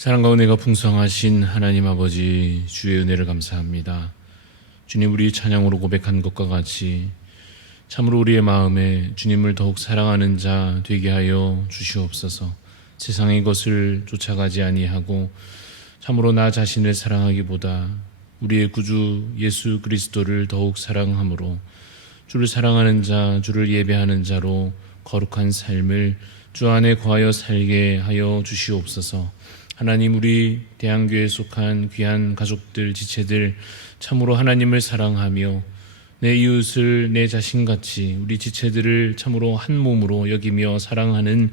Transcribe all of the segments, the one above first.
사랑과 은혜가 풍성하신 하나님 아버지, 주의 은혜를 감사합니다. 주님, 우리 찬양으로 고백한 것과 같이 참으로 우리의 마음에 주님을 더욱 사랑하는 자 되게 하여 주시옵소서. 세상의 것을 쫓아가지 아니하고 참으로 나 자신을 사랑하기보다 우리의 구주 예수 그리스도를 더욱 사랑함으로 주를 사랑하는 자, 주를 예배하는 자로 거룩한 삶을 주 안에 거하여 살게 하여 주시옵소서. 하나님, 우리 대한교회에 속한 귀한 가족들, 지체들 참으로 하나님을 사랑하며 내 이웃을 내 자신같이 우리 지체들을 참으로 한 몸으로 여기며 사랑하는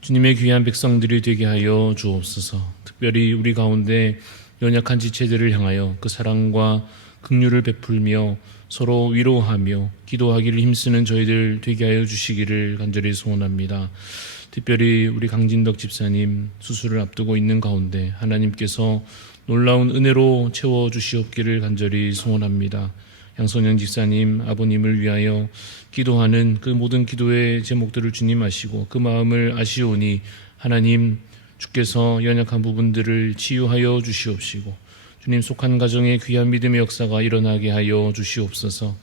주님의 귀한 백성들이 되게 하여 주옵소서. 특별히 우리 가운데 연약한 지체들을 향하여 그 사랑과 긍휼을 베풀며 서로 위로하며 기도하기를 힘쓰는 저희들 되게 하여 주시기를 간절히 소원합니다. 특별히 우리 강진덕 집사님 수술을 앞두고 있는 가운데 하나님께서 놀라운 은혜로 채워주시옵기를 간절히 소원합니다. 양선영 집사님 아버님을 위하여 기도하는 그 모든 기도의 제목들을 주님 아시고 그 마음을 아시오니 하나님, 주께서 연약한 부분들을 치유하여 주시옵시고 주님 속한 가정에 귀한 믿음의 역사가 일어나게 하여 주시옵소서.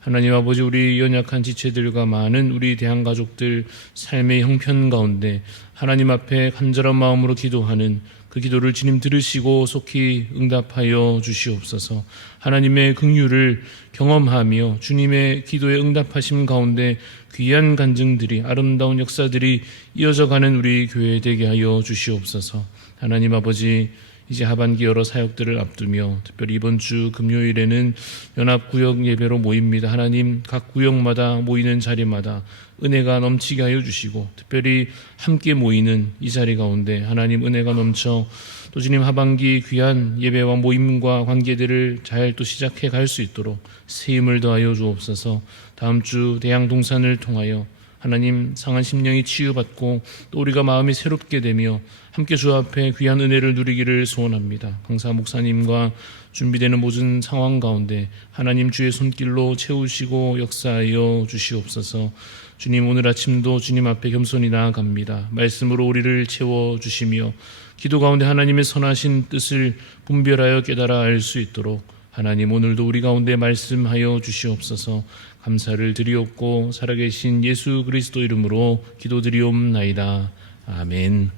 하나님 아버지, 우리 연약한 지체들과 많은 우리 대한가족들 삶의 형편 가운데 하나님 앞에 간절한 마음으로 기도하는 그 기도를 주님 들으시고 속히 응답하여 주시옵소서. 하나님의 긍휼을 경험하며 주님의 기도에 응답하심 가운데 귀한 간증들이, 아름다운 역사들이 이어져가는 우리 교회 되게 하여 주시옵소서. 하나님 아버지, 이제 하반기 여러 사역들을 앞두며 특별히 이번 주 금요일에는 연합구역 예배로 모입니다. 하나님, 각 구역마다 모이는 자리마다 은혜가 넘치게 하여 주시고 특별히 함께 모이는 이 자리 가운데 하나님 은혜가 넘쳐 또 주님 하반기 귀한 예배와 모임과 관계들을 잘 또 시작해 갈 수 있도록 새 힘을 더하여 주옵소서. 다음 주 대양동산을 통하여 하나님 상한 심령이 치유받고 또 우리가 마음이 새롭게 되며 함께 주 앞에 귀한 은혜를 누리기를 소원합니다. 강사 목사님과 준비되는 모든 상황 가운데 하나님 주의 손길로 채우시고 역사하여 주시옵소서. 주님, 오늘 아침도 주님 앞에 겸손히 나아갑니다. 말씀으로 우리를 채워주시며 기도 가운데 하나님의 선하신 뜻을 분별하여 깨달아 알 수 있도록 하나님, 오늘도 우리 가운데 말씀하여 주시옵소서. 감사를 드리옵고 살아계신 예수 그리스도 이름으로 기도드리옵나이다. 아멘.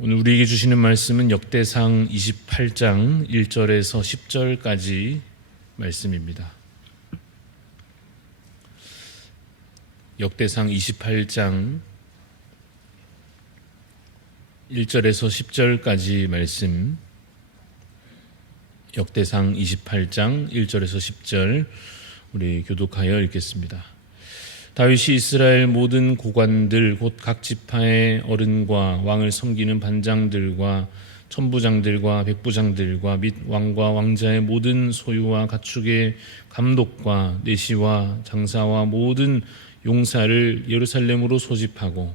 오늘 우리에게 주시는 말씀은 역대상 28장 1절에서 10절까지 말씀입니다. 역대상 28장 1절에서 10절까지 말씀, 역대상 28장 1절에서 10절 우리 교독하여 읽겠습니다. 다윗이 이스라엘 모든 고관들 곧 각 지파의 어른과 왕을 섬기는 반장들과 천부장들과 백부장들과 및 왕과 왕자의 모든 소유와 가축의 감독과 내시와 장사와 모든 용사를 예루살렘으로 소집하고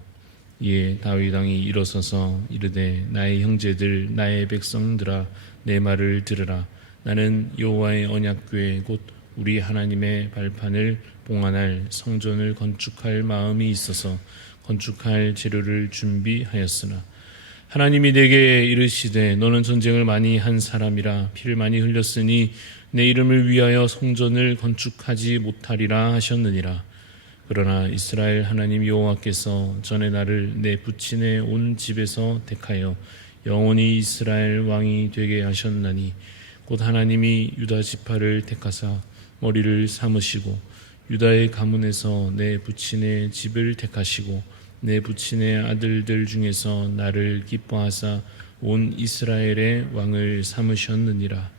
이에 다윗 왕이 일어서서 이르되 나의 형제들 나의 백성들아 내 말을 들으라. 나는 여호와의 언약궤 곧 우리 하나님의 발판을 봉안할 성전을 건축할 마음이 있어서 건축할 재료를 준비하였으나 하나님이 내게 이르시되 너는 전쟁을 많이 한 사람이라 피를 많이 흘렸으니 내 이름을 위하여 성전을 건축하지 못하리라 하셨느니라. 그러나 이스라엘 하나님 여호와께서 전에 나를 내 부친의 온 집에서 택하여 영원히 이스라엘 왕이 되게 하셨나니 곧 하나님이 유다 지파를 택하사 머리를 삼으시고 유다의 가문에서 내 부친의 집을 택하시고 내 부친의 아들들 중에서 나를 기뻐하사 온 이스라엘의 왕을 삼으셨느니라.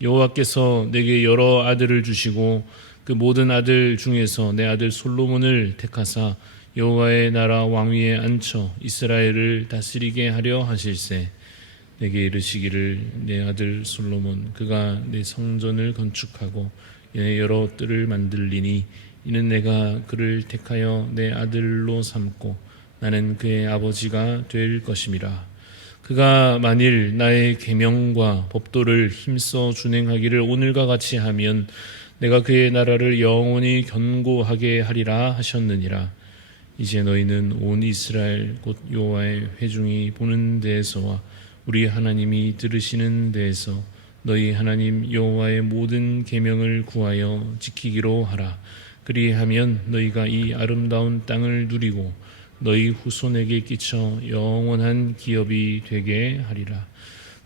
여호와께서 내게 여러 아들을 주시고 그 모든 아들 중에서 내 아들 솔로몬을 택하사 여호와의 나라 왕위에 앉혀 이스라엘을 다스리게 하려 하실세. 내게 이르시기를 내 아들 솔로몬 그가 내 성전을 건축하고 내 여러 뜰을 만들리니 이는 내가 그를 택하여 내 아들로 삼고 나는 그의 아버지가 될 것임이라. 그가 만일 나의 계명과 법도를 힘써 준행하기를 오늘과 같이 하면 내가 그의 나라를 영원히 견고하게 하리라 하셨느니라. 이제 너희는 온 이스라엘 곧 여호와의 회중이 보는 데에서와 우리 하나님이 들으시는 데에서 너희 하나님 여호와의 모든 계명을 구하여 지키기로 하라. 그리하면 너희가 이 아름다운 땅을 누리고 너희 후손에게 끼쳐 영원한 기업이 되게 하리라.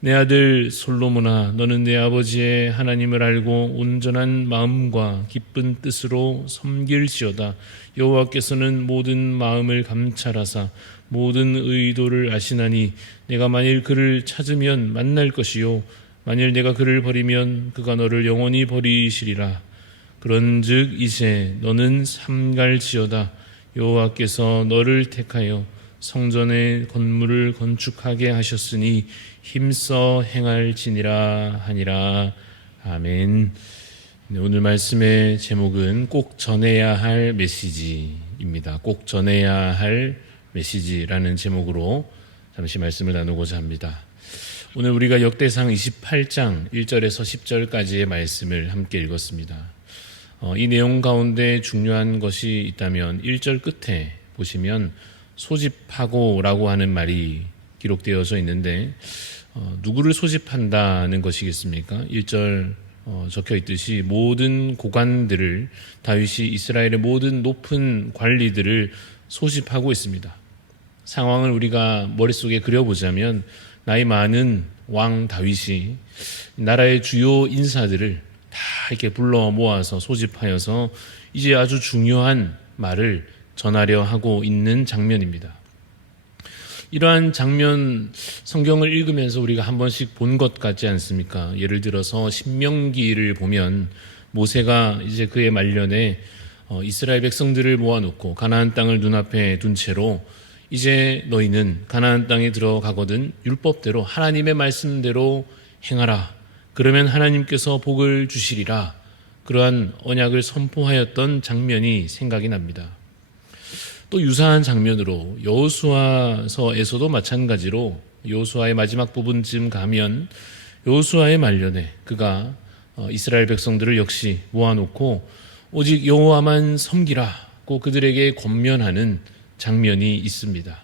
내 아들 솔로몬아, 너는 내 아버지의 하나님을 알고 온전한 마음과 기쁜 뜻으로 섬길지어다. 여호와께서는 모든 마음을 감찰하사 모든 의도를 아시나니 내가 만일 그를 찾으면 만날 것이요 만일 내가 그를 버리면 그가 너를 영원히 버리시리라. 그런즉 이제 너는 삼갈지어다. 여호와께서 너를 택하여 성전의 건물을 건축하게 하셨으니 힘써 행할지니라 하니라. 아멘. 오늘 말씀의 제목은 꼭 전해야 할 메시지입니다. 꼭 전해야 할 메시지라는 제목으로 잠시 말씀을 나누고자 합니다. 오늘 우리가 역대상 28장 1절에서 10절까지의 말씀을 함께 읽었습니다. 이 내용 가운데 중요한 것이 있다면 1절 끝에 보시면 소집하고라고 하는 말이 기록되어져 있는데 누구를 소집한다는 것이겠습니까? 1절 적혀 있듯이 모든 고관들을, 다윗이 이스라엘의 모든 높은 관리들을 소집하고 있습니다. 상황을 우리가 머릿속에 그려보자면 나이 많은 왕 다윗이 나라의 주요 인사들을 다 이렇게 불러 모아서 소집하여서 이제 아주 중요한 말을 전하려 하고 있는 장면입니다. 이러한 장면, 성경을 읽으면서 우리가 한 번씩 본 것 같지 않습니까? 예를 들어서 신명기를 보면 모세가 이제 그의 말년에 이스라엘 백성들을 모아놓고 가나안 땅을 눈앞에 둔 채로 이제 너희는 가나안 땅에 들어가거든 율법대로 하나님의 말씀대로 행하라. 그러면 하나님께서 복을 주시리라. 그러한 언약을 선포하였던 장면이 생각이 납니다. 또 유사한 장면으로 여호수아서에서도 마찬가지로 여호수아의 마지막 부분쯤 가면 여호수아의 말년에 그가 이스라엘 백성들을 역시 모아놓고 오직 여호와만 섬기라고 그들에게 권면하는 장면이 있습니다.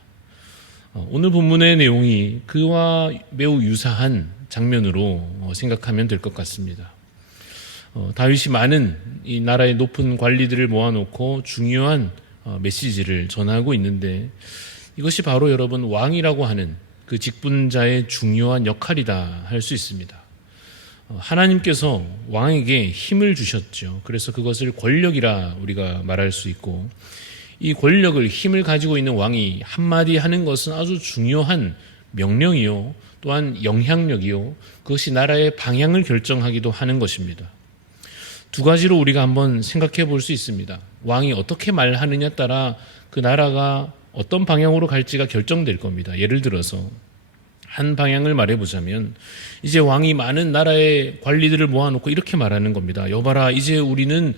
오늘 본문의 내용이 그와 매우 유사한 장면으로 생각하면 될 것 같습니다. 다윗이 많은 이 나라의 높은 관리들을 모아놓고 중요한 메시지를 전하고 있는데 이것이 바로 여러분 왕이라고 하는 그 직분자의 중요한 역할이다 할 수 있습니다. 하나님께서 왕에게 힘을 주셨죠. 그래서 그것을 권력이라 우리가 말할 수 있고 이 권력을, 힘을 가지고 있는 왕이 한마디 하는 것은 아주 중요한 명령이요 또한 영향력이요 그것이 나라의 방향을 결정하기도 하는 것입니다. 두 가지로 우리가 한번 생각해 볼 수 있습니다. 왕이 어떻게 말하느냐에 따라 그 나라가 어떤 방향으로 갈지가 결정될 겁니다. 예를 들어서 한 방향을 말해보자면 이제 왕이 많은 나라의 관리들을 모아놓고 이렇게 말하는 겁니다. 여봐라, 이제 우리는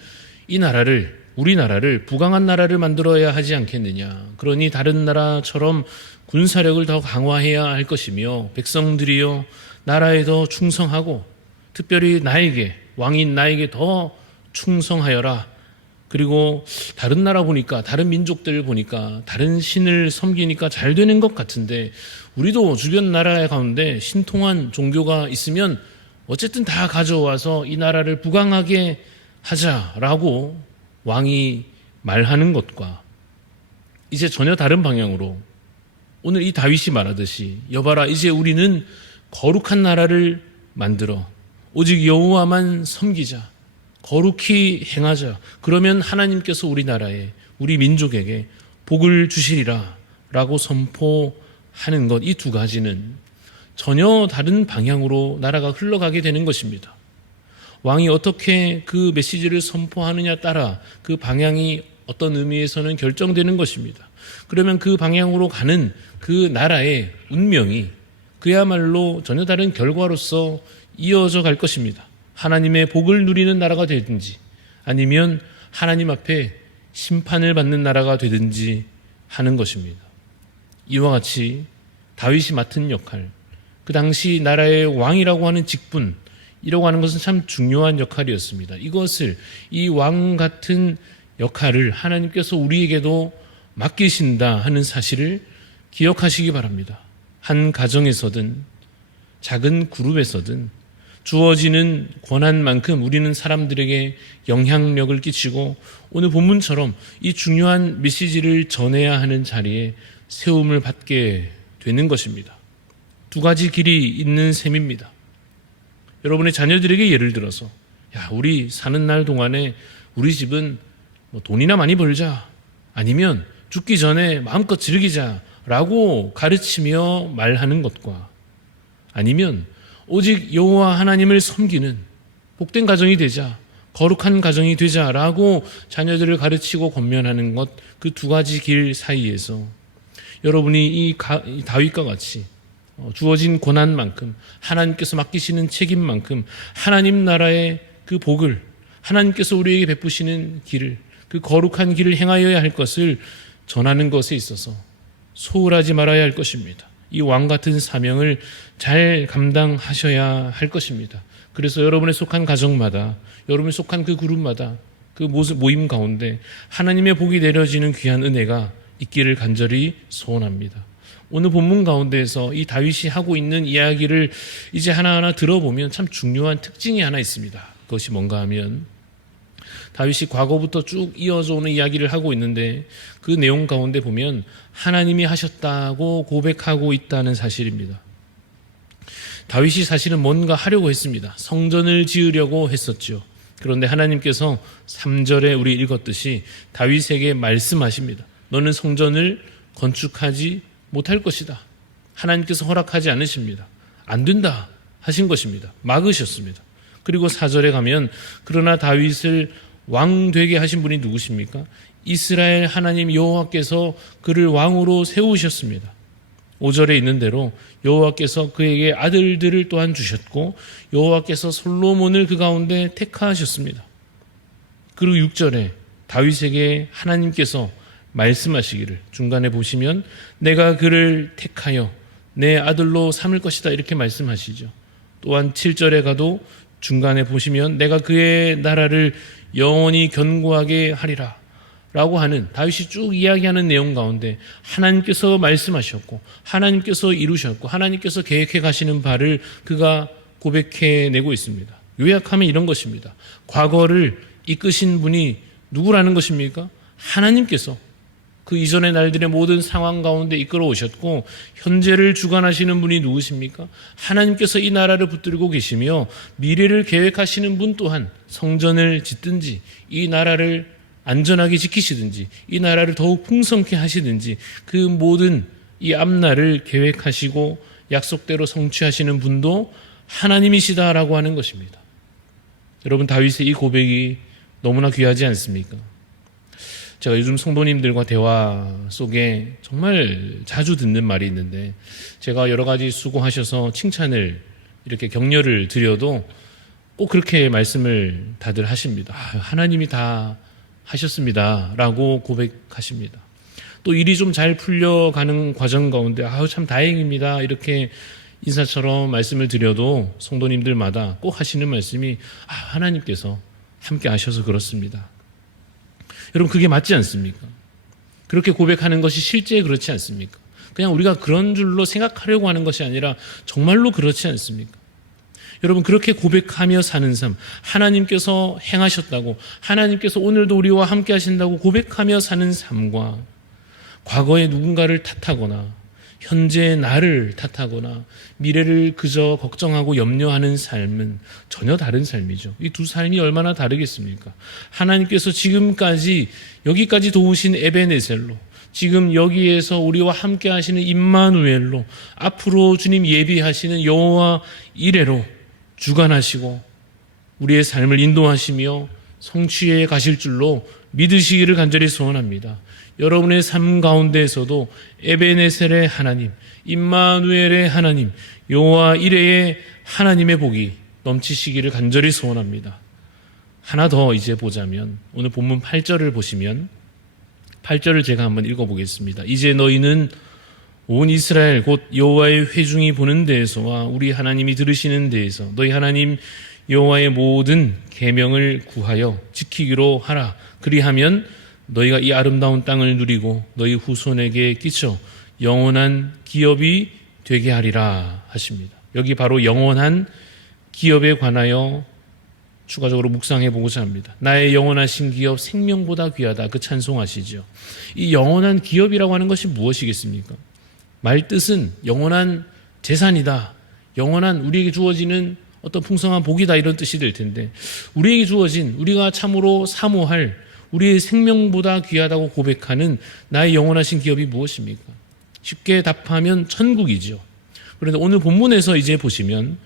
이 나라를, 우리나라를 부강한 나라를 만들어야 하지 않겠느냐. 그러니 다른 나라처럼 군사력을 더 강화해야 할 것이며 백성들이요 나라에 더 충성하고 특별히 나에게, 왕인 나에게 더 충성하여라. 그리고 다른 나라 보니까, 다른 민족들 보니까 다른 신을 섬기니까 잘 되는 것 같은데 우리도 주변 나라 가운데 신통한 종교가 있으면 어쨌든 다 가져와서 이 나라를 부강하게 하자라고 왕이 말하는 것과 이제 전혀 다른 방향으로 오늘 이 다윗이 말하듯이 여봐라, 이제 우리는 거룩한 나라를 만들어 오직 여호와만 섬기자, 거룩히 행하자. 그러면 하나님께서 우리나라에, 우리 민족에게 복을 주시리라 라고 선포하는 것, 이 두 가지는 전혀 다른 방향으로 나라가 흘러가게 되는 것입니다. 왕이 어떻게 그 메시지를 선포하느냐에 따라 그 방향이 어떤 의미에서는 결정되는 것입니다. 그러면 그 방향으로 가는 그 나라의 운명이 그야말로 전혀 다른 결과로서 이어져 갈 것입니다. 하나님의 복을 누리는 나라가 되든지 아니면 하나님 앞에 심판을 받는 나라가 되든지 하는 것입니다. 이와 같이 다윗이 맡은 역할, 그 당시 나라의 왕이라고 하는 직분, 이라고 하는 것은 참 중요한 역할이었습니다. 이것을, 이 왕 같은 역할을 하나님께서 우리에게도 맡기신다 하는 사실을 기억하시기 바랍니다. 한 가정에서든 작은 그룹에서든 주어지는 권한만큼 우리는 사람들에게 영향력을 끼치고 오늘 본문처럼 이 중요한 메시지를 전해야 하는 자리에 세움을 받게 되는 것입니다. 두 가지 길이 있는 셈입니다. 여러분의 자녀들에게 예를 들어서 우리 사는 날 동안에 우리 집은 돈이나 많이 벌자, 아니면 죽기 전에 마음껏 즐기자 라고 가르치며 말하는 것과, 아니면 오직 여호와 하나님을 섬기는 복된 가정이 되자, 거룩한 가정이 되자라고 자녀들을 가르치고 권면하는 것, 그 두 가지 길 사이에서 여러분이 이 다윗과 같이 주어진 고난만큼, 하나님께서 맡기시는 책임만큼 하나님 나라의 그 복을, 하나님께서 우리에게 베푸시는 길을, 그 거룩한 길을 행하여야 할 것을 전하는 것에 있어서 소홀하지 말아야 할 것입니다. 이 왕 같은 사명을 잘 감당하셔야 할 것입니다. 그래서 여러분의 속한 가정마다, 여러분이 속한 그 그룹마다, 그 모임 가운데 하나님의 복이 내려지는 귀한 은혜가 있기를 간절히 소원합니다. 오늘 본문 가운데에서 이 다윗이 하고 있는 이야기를 이제 하나하나 들어보면 참 중요한 특징이 하나 있습니다. 그것이 뭔가 하면 다윗이 과거부터 쭉 이어져 오는 이야기를 하고 있는데 그 내용 가운데 보면 하나님이 하셨다고 고백하고 있다는 사실입니다. 다윗이 사실은 뭔가 하려고 했습니다. 성전을 지으려고 했었죠. 그런데 하나님께서 3절에 우리 읽었듯이 다윗에게 말씀하십니다. 너는 성전을 건축하지 못할 것이다. 하나님께서 허락하지 않으십니다. 안 된다 하신 것입니다. 막으셨습니다. 그리고 4절에 가면 그러나 다윗을 왕 되게 하신 분이 누구십니까? 이스라엘 하나님 여호와께서 그를 왕으로 세우셨습니다. 5절에 있는 대로 여호와께서 그에게 아들들을 또한 주셨고 여호와께서 솔로몬을 그 가운데 택하셨습니다. 그리고 6절에 다윗에게 하나님께서 말씀하시기를, 중간에 보시면 내가 그를 택하여 내 아들로 삼을 것이다 이렇게 말씀하시죠. 또한 7절에 가도 중간에 보시면 내가 그의 나라를 영원히 견고하게 하리라 라고 하는, 다윗이 쭉 이야기하는 내용 가운데 하나님께서 말씀하셨고 하나님께서 이루셨고 하나님께서 계획해 가시는 바를 그가 고백해내고 있습니다. 요약하면 이런 것입니다. 과거를 이끄신 분이 누구라는 것입니까? 하나님께서 그 이전의 날들의 모든 상황 가운데 이끌어 오셨고 현재를 주관하시는 분이 누구십니까? 하나님께서 이 나라를 붙들고 계시며 미래를 계획하시는 분 또한 성전을 짓든지 이 나라를 안전하게 지키시든지 이 나라를 더욱 풍성케 하시든지 그 모든 이 앞날을 계획하시고 약속대로 성취하시는 분도 하나님이시다라고 하는 것입니다. 여러분, 다윗의 이 고백이 너무나 귀하지 않습니까? 제가 요즘 성도님들과 대화 속에 정말 자주 듣는 말이 있는데, 제가 여러 가지 수고하셔서 칭찬을 이렇게 격려를 드려도 꼭 그렇게 말씀을 다들 하십니다. 하나님이 다 하셨습니다 라고 고백하십니다. 또 일이 좀 잘 풀려가는 과정 가운데 참 다행입니다 이렇게 인사처럼 말씀을 드려도 성도님들마다 꼭 하시는 말씀이 하나님께서 함께 하셔서 그렇습니다. 여러분, 그게 맞지 않습니까? 그렇게 고백하는 것이 실제 그렇지 않습니까? 그냥 우리가 그런 줄로 생각하려고 하는 것이 아니라 정말로 그렇지 않습니까? 여러분, 그렇게 고백하며 사는 삶, 하나님께서 행하셨다고, 하나님께서 오늘도 우리와 함께 하신다고 고백하며 사는 삶과 과거에 누군가를 탓하거나 현재의 나를 탓하거나 미래를 그저 걱정하고 염려하는 삶은 전혀 다른 삶이죠. 이 두 삶이 얼마나 다르겠습니까? 하나님께서 지금까지 여기까지 도우신 에베네셀로, 지금 여기에서 우리와 함께 하시는 임마누엘로, 앞으로 주님 예비하시는 여호와 이레로 주관하시고 우리의 삶을 인도하시며 성취해 가실 줄로 믿으시기를 간절히 소원합니다. 여러분의 삶 가운데에서도 에베네셀의 하나님, 임마누엘의 하나님, 여호와 이레의 하나님의 복이 넘치시기를 간절히 소원합니다. 하나 더 이제 보자면 오늘 본문 8절을 보시면 8절을 제가 한번 읽어보겠습니다. 이제 너희는 온 이스라엘 곧 여호와의 회중이 보는 데에서와 우리 하나님이 들으시는 데에서 너희 하나님 여호와의 모든 계명을 구하여 지키기로 하라. 그리하면 너희가 이 아름다운 땅을 누리고 너희 후손에게 끼쳐 영원한 기업이 되게 하리라 하십니다. 여기 바로 영원한 기업에 관하여 추가적으로 묵상해 보고자 합니다. 나의 영원하신 기업 생명보다 귀하다, 그 찬송하시죠. 이 영원한 기업이라고 하는 것이 무엇이겠습니까? 말뜻은 영원한 재산이다, 영원한 우리에게 주어지는 어떤 풍성한 복이다, 이런 뜻이 될 텐데, 우리에게 주어진, 우리가 참으로 사모할 우리의 생명보다 귀하다고 고백하는 나의 영원하신 기업이 무엇입니까? 쉽게 답하면 천국이죠. 그런데 오늘 본문에서 이제 보시면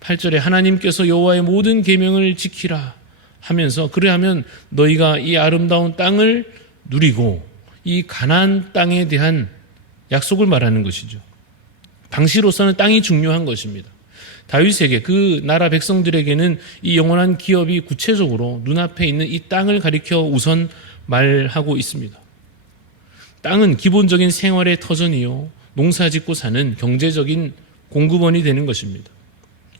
8절에 하나님께서 여호와의 모든 계명을 지키라 하면서, 그래하면 너희가 이 아름다운 땅을 누리고 이 가나안 땅에 대한 약속을 말하는 것이죠. 당시로서는 땅이 중요한 것입니다. 다윗에게, 그 나라 백성들에게는 이 영원한 기업이 구체적으로 눈앞에 있는 이 땅을 가리켜 우선 말하고 있습니다. 땅은 기본적인 생활의 터전이요, 농사짓고 사는 경제적인 공급원이 되는 것입니다.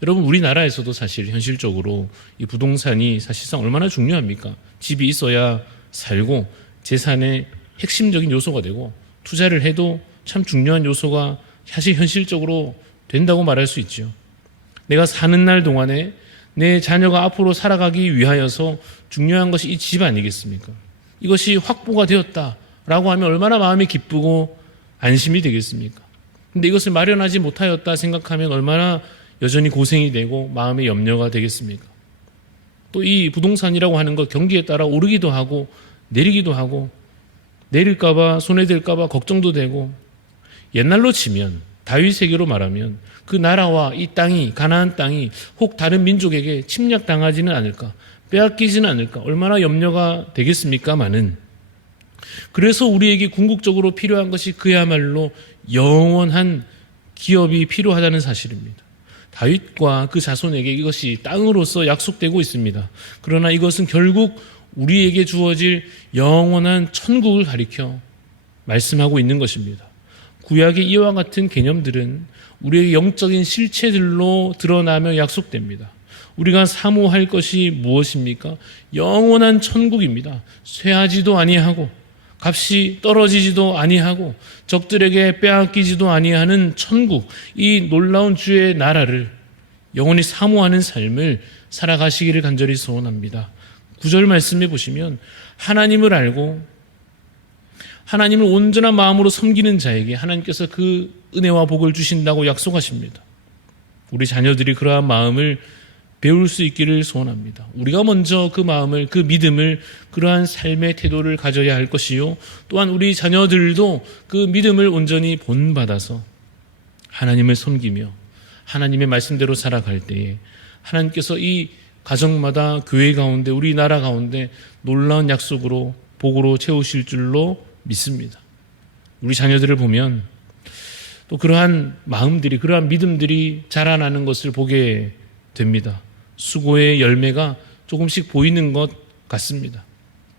여러분, 우리나라에서도 사실 현실적으로 이 부동산이 사실상 얼마나 중요합니까? 집이 있어야 살고 재산의 핵심적인 요소가 되고, 투자를 해도 참 중요한 요소가 사실 현실적으로 된다고 말할 수 있죠. 내가 사는 날 동안에 내 자녀가 앞으로 살아가기 위하여서 중요한 것이 이 집 아니겠습니까? 이것이 확보가 되었다라고 하면 얼마나 마음이 기쁘고 안심이 되겠습니까? 근데 이것을 마련하지 못하였다 생각하면 얼마나 여전히 고생이 되고 마음의 염려가 되겠습니까? 또 이 부동산이라고 하는 것, 경기에 따라 오르기도 하고 내리기도 하고, 내릴까봐 손해될까봐 걱정도 되고, 옛날로 치면 다윗에게로 말하면 그 나라와 이 땅이, 가나안 땅이 혹 다른 민족에게 침략당하지는 않을까, 빼앗기지는 않을까, 얼마나 염려가 되겠습니까마는, 그래서 우리에게 궁극적으로 필요한 것이 그야말로 영원한 기업이 필요하다는 사실입니다. 다윗과 그 자손에게 이것이 땅으로서 약속되고 있습니다. 그러나 이것은 결국 우리에게 주어질 영원한 천국을 가리켜 말씀하고 있는 것입니다. 구약의 이와 같은 개념들은 우리의 영적인 실체들로 드러나며 약속됩니다. 우리가 사모할 것이 무엇입니까? 영원한 천국입니다. 쇠하지도 아니하고 값이 떨어지지도 아니하고 적들에게 빼앗기지도 아니하는 천국, 이 놀라운 주의 나라를 영원히 사모하는 삶을 살아가시기를 간절히 소원합니다. 9절 말씀해 보시면 하나님을 알고 하나님을 온전한 마음으로 섬기는 자에게 하나님께서 그 은혜와 복을 주신다고 약속하십니다. 우리 자녀들이 그러한 마음을 배울 수 있기를 소원합니다. 우리가 먼저 그 마음을, 그 믿음을, 그러한 삶의 태도를 가져야 할 것이요, 또한 우리 자녀들도 그 믿음을 온전히 본받아서 하나님을 섬기며 하나님의 말씀대로 살아갈 때에 하나님께서 이 가정마다, 교회 가운데, 우리나라 가운데 놀라운 약속으로, 복으로 채우실 줄로 믿습니다. 우리 자녀들을 보면 또 그러한 마음들이, 그러한 믿음들이 자라나는 것을 보게 됩니다. 수고의 열매가 조금씩 보이는 것 같습니다.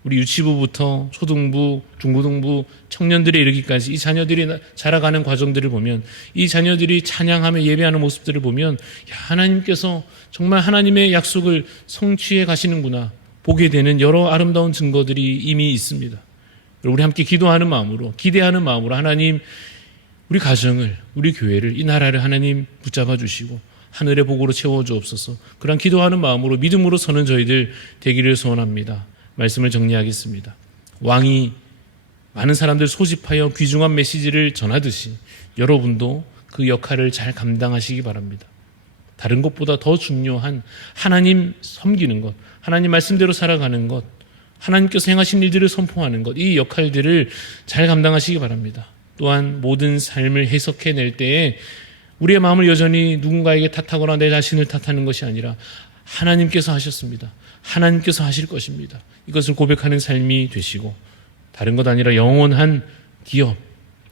우리 유치부부터 초등부, 중고등부 청년들에 이르기까지 이 자녀들이 자라가는 과정들을 보면, 이 자녀들이 찬양하며 예배하는 모습들을 보면, 하나님께서 정말 하나님의 약속을 성취해 가시는구나 보게 되는 여러 아름다운 증거들이 이미 있습니다. 우리 함께 기도하는 마음으로, 기대하는 마음으로 하나님, 우리 가정을, 우리 교회를, 이 나라를 하나님 붙잡아 주시고 하늘의 복으로 채워주옵소서. 그런 기도하는 마음으로 믿음으로 서는 저희들 되기를 소원합니다. 말씀을 정리하겠습니다. 왕이 많은 사람들 소집하여 귀중한 메시지를 전하듯이 여러분도 그 역할을 잘 감당하시기 바랍니다. 다른 것보다 더 중요한 하나님 섬기는 것, 하나님 말씀대로 살아가는 것, 하나님께서 행하신 일들을 선포하는 것, 이 역할들을 잘 감당하시기 바랍니다. 또한 모든 삶을 해석해낼 때에 우리의 마음을 여전히 누군가에게 탓하거나 내 자신을 탓하는 것이 아니라 하나님께서 하셨습니다. 하나님께서 하실 것입니다. 이것을 고백하는 삶이 되시고, 다른 것 아니라 영원한 기업,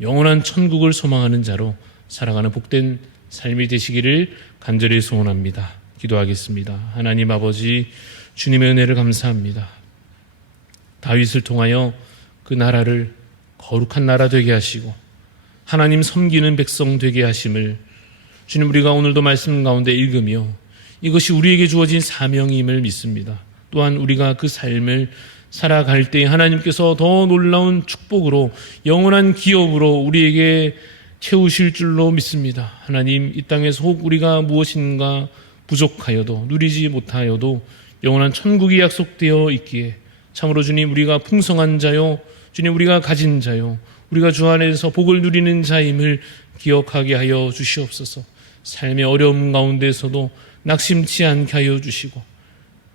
영원한 천국을 소망하는 자로 살아가는 복된 삶이 되시기를 간절히 소원합니다. 기도하겠습니다. 하나님 아버지, 주님의 은혜를 감사합니다. 다윗을 통하여 그 나라를 거룩한 나라 되게 하시고 하나님 섬기는 백성 되게 하심을 주님, 우리가 오늘도 말씀 가운데 읽으며 이것이 우리에게 주어진 사명임을 믿습니다. 또한 우리가 그 삶을 살아갈 때 하나님께서 더 놀라운 축복으로 영원한 기업으로 우리에게 채우실 줄로 믿습니다. 하나님, 이 땅에서 혹 우리가 무엇인가 부족하여도 누리지 못하여도 영원한 천국이 약속되어 있기에 참으로 주님, 우리가 풍성한 자요, 주님, 우리가 가진 자요, 우리가 주 안에서 복을 누리는 자임을 기억하게 하여 주시옵소서. 삶의 어려움 가운데서도 낙심치 않게 하여 주시고,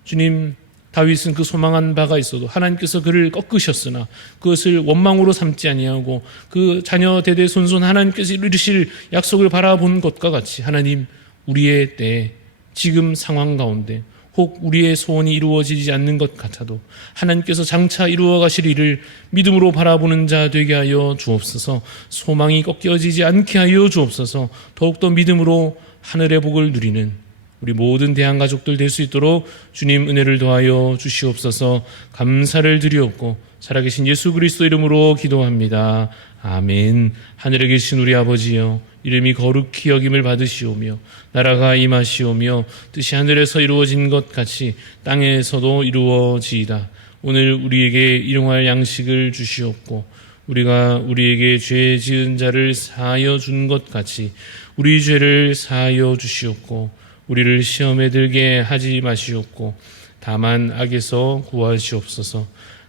주님, 다윗은 그 소망한 바가 있어도 하나님께서 그를 꺾으셨으나 그것을 원망으로 삼지 아니하고 그 자녀 대대손손 하나님께서 이루실 약속을 바라본 것과 같이 하나님, 우리의 때에 지금 상황 가운데 혹 우리의 소원이 이루어지지 않는 것 같아도 하나님께서 장차 이루어 가실 일을 믿음으로 바라보는 자 되게 하여 주옵소서. 소망이 꺾여지지 않게 하여 주옵소서. 더욱더 믿음으로 하늘의 복을 누리는 우리 모든 대한가족들 될 수 있도록 주님 은혜를 더하여 주시옵소서. 감사를 드리옵고 살아계신 예수 그리스도 이름으로 기도합니다. 아멘. 하늘에 계신 우리 아버지여, 이름이 거룩히 여김을 받으시오며 나라가 임하시오며 뜻이 하늘에서 이루어진 것 같이 땅에서도 이루어지이다. 오늘 우리에게 일용할 양식을 주시옵고 우리가 우리에게 죄 지은 자를 사하여 준 것 같이 우리 죄를 사하여 주시옵고 우리를 시험에 들게 하지 마시옵고 다만 악에서 구하시옵소서.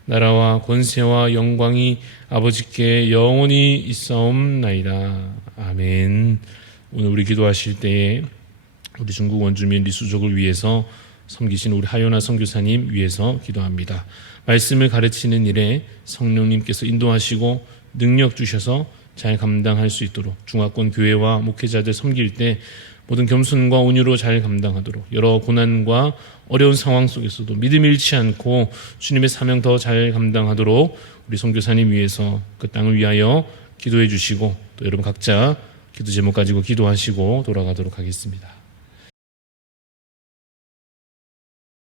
나라와 권세와 영광이 아버지께 영원히 있사옵나이다. 아멘. 오늘 우리 기도하실 때에 우리 중국 원주민 리수족을 위해서 섬기신 우리 하요나 선교사님 위해서 기도합니다. 말씀을 가르치는 일에 성령님께서 인도하시고 능력 주셔서 잘 감당할 수 있도록 중화권 교회와 목회자들 섬길 때 모든 겸손과 온유로 잘 감당하도록 여러 고난과 어려운 상황 속에서도 믿음 잃지 않고 주님의 사명 더 잘 감당하도록 우리 선교사님 위해서 그 땅을 위하여 기도해 주시고 또 여러분 각자 기도 제목 가지고 기도하시고 돌아가도록 하겠습니다.